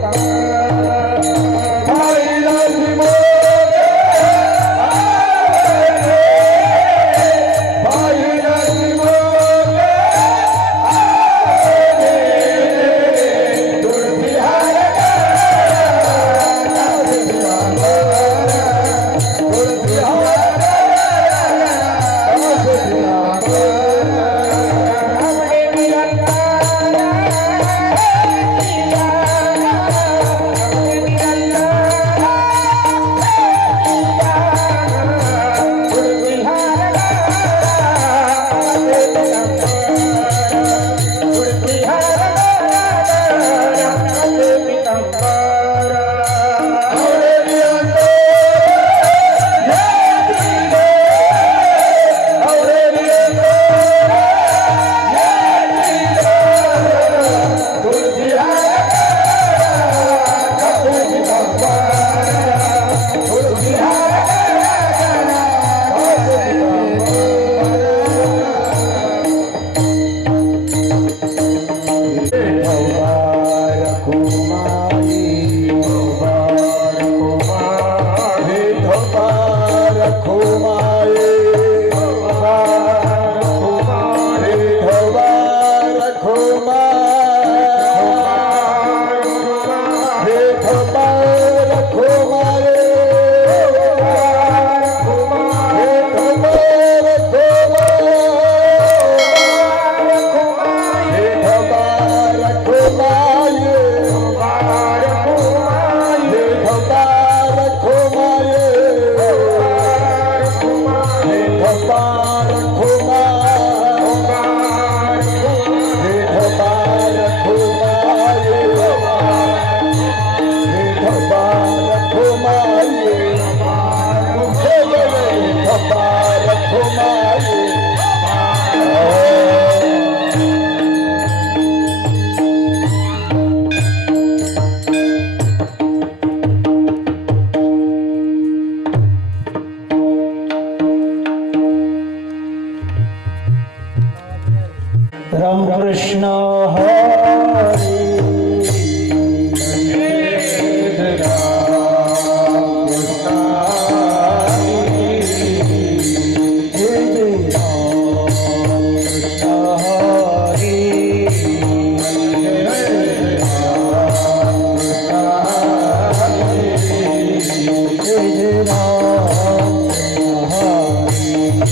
Tchau.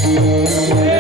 Música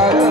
उपकार टाकू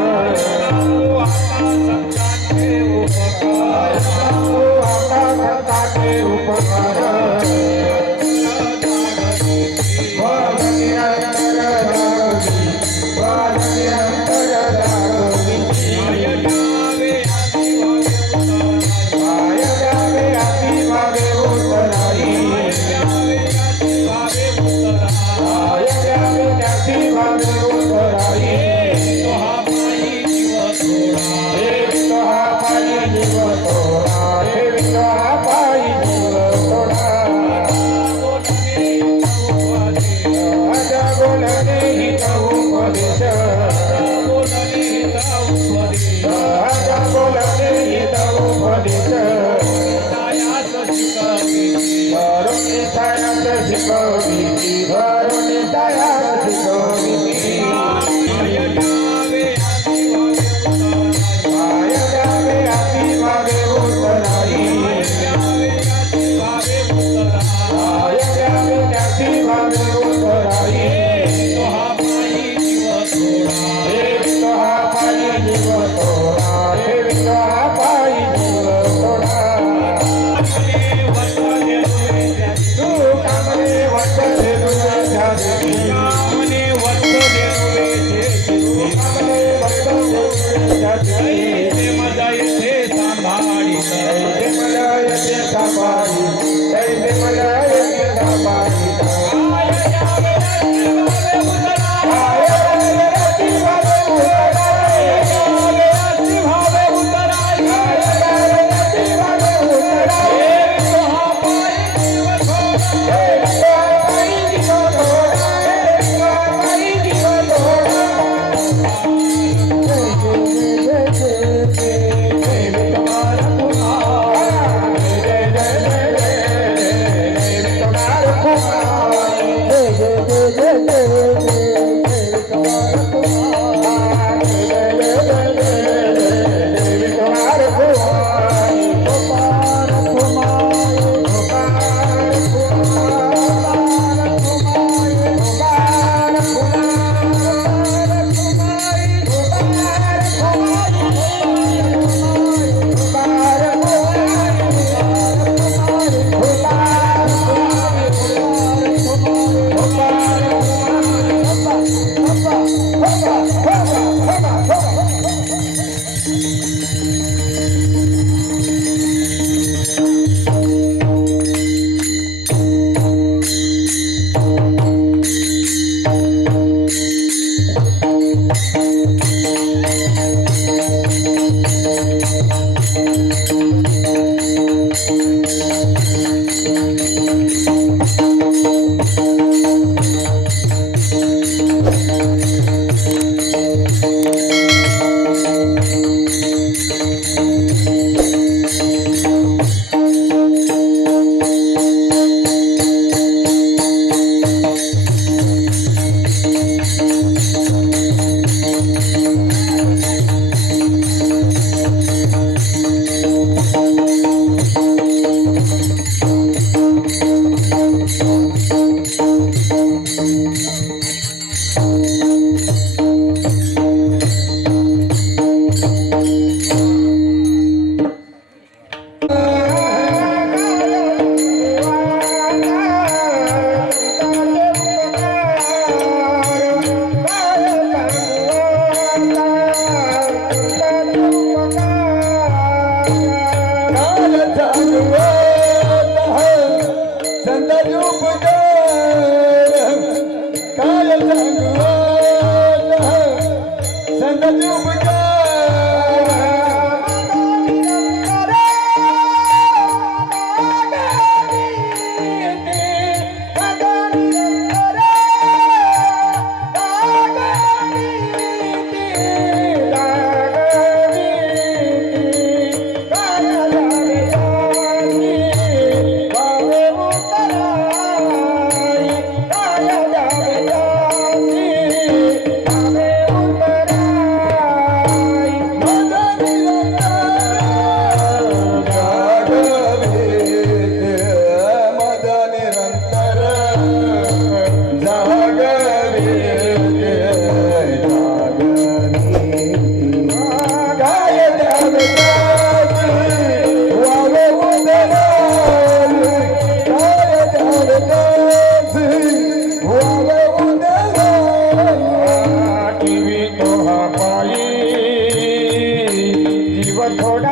Stop saying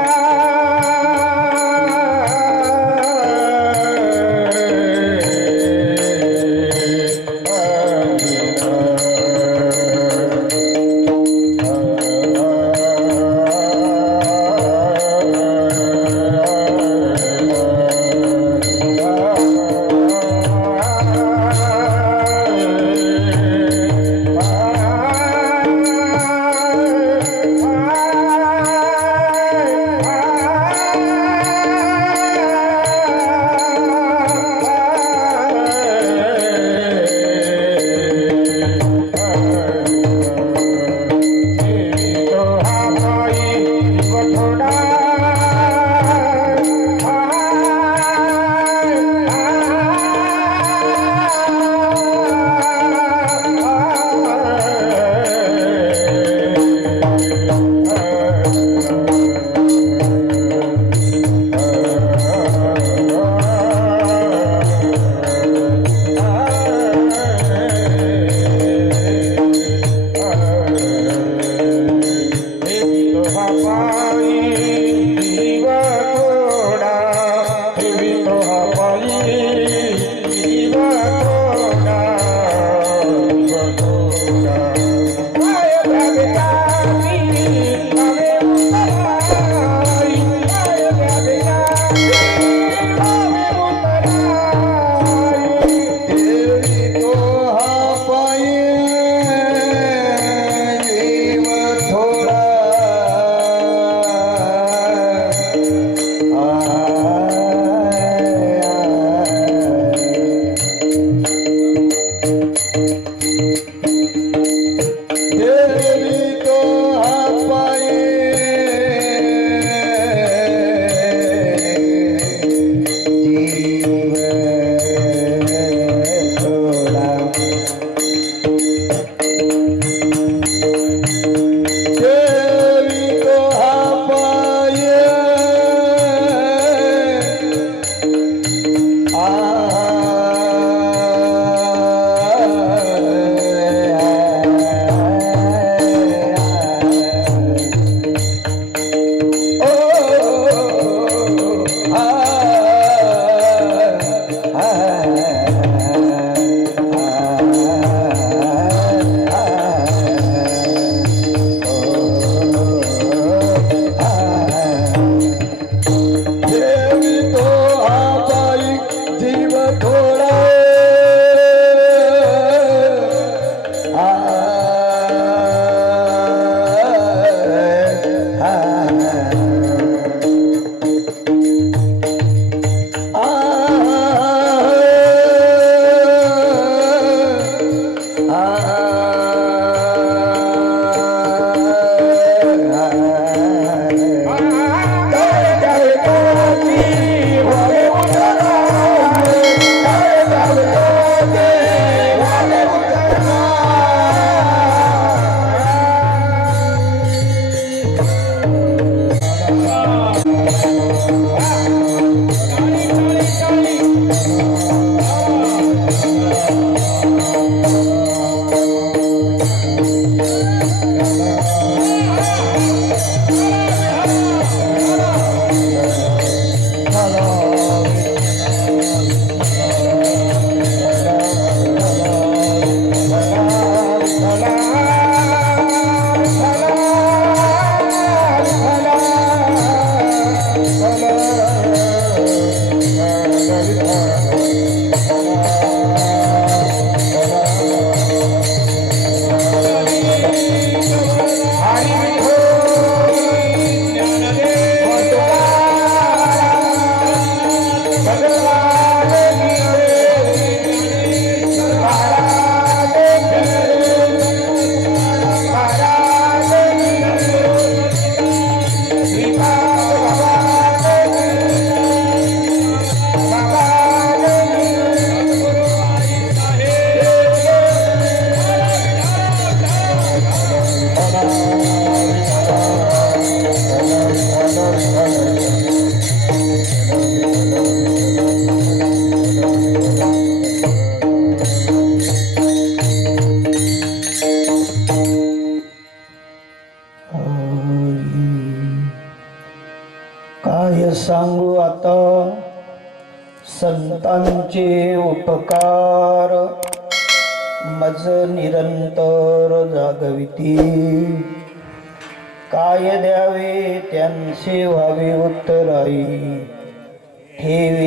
না।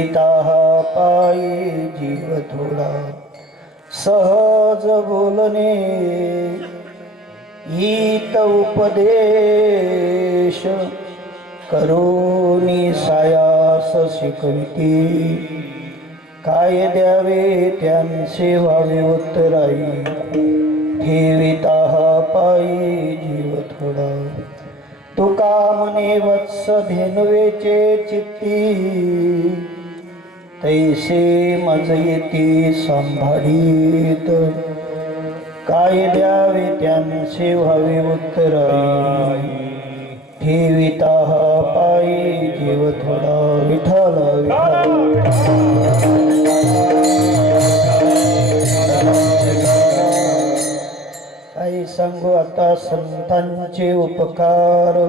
ठेविता हा पायी जीव थोडा सहज बोलणे इत उपदेश करोनी सायास शिकविती. काय द्यावे त्यांचे व्हावे उत्तराई. ठेविता हा पायी जीव थोडा तुका म्हणे वत्स धेनवेचे चित्ती. तैसे मजयती येती सांभाळीत काय द्यावे त्यांचे व्हावे उत्तर? ठेविता पायी जीव थोडा विठाल विठाला काही सांगू आता संतांचे उपकार?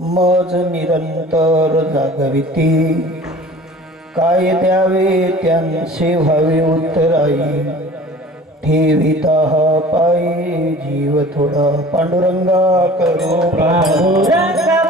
मज निरंतर जागविती. काय द्यावे त्यांचे व्हावे उत्तराई ठेविता हा पायी जीव थोडा. पांडुरंगा करू. पांडुरंगा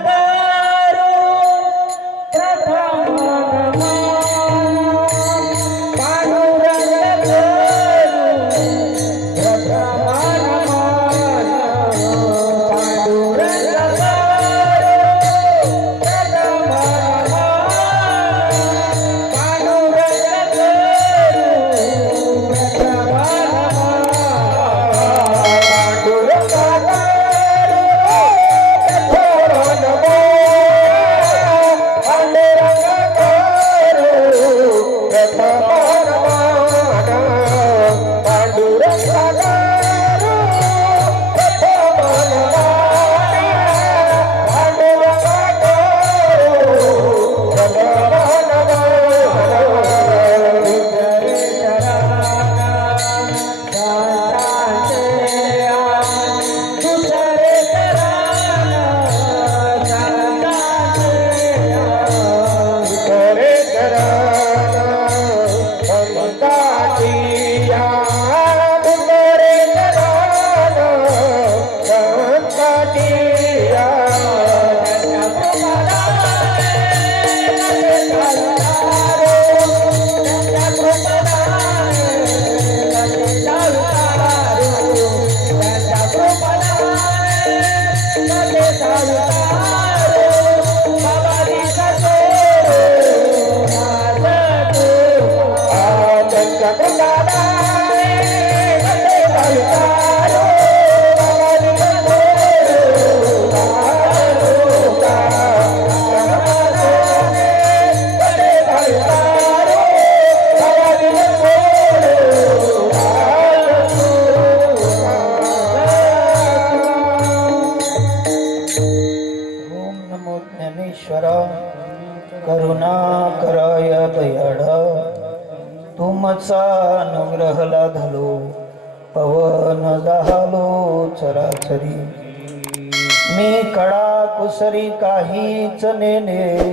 वचनेने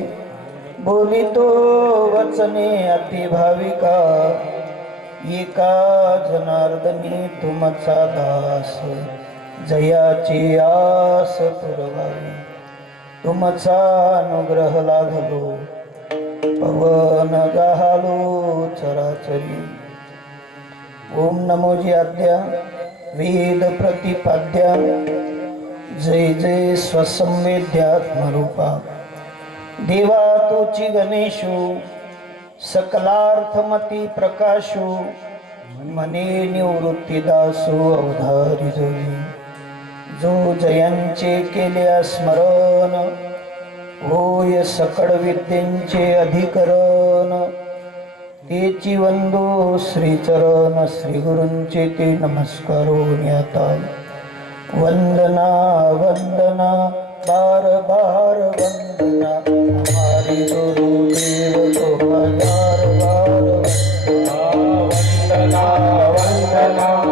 बोली बोलितो वचने अति भाविका एका जनार्दनी तुमचा दास. जयाची आस पुरवावी. तुमचा अनुग्रह लागलो. पवन गाहालो चराचरी. ओम नमोजी आद्या वेद प्रतिपाद्या. जय जय स्वसंवेद्यात्मरूपा. देवा तोची गणेशू सकलार्थमती प्रकाशू मने निवृत्ती दासो अवधारी जोगी. जो जयांचे केले स्मरण होय सकळ विद्येंचे अधिकरण. तेची वंदो श्रीचरण श्री गुरूंचे ते नमस्कारो न्याता वंदना वंदना. बार बार वंदना हमारे गुरुदेव को बार बार वंदना वंदना वंदना।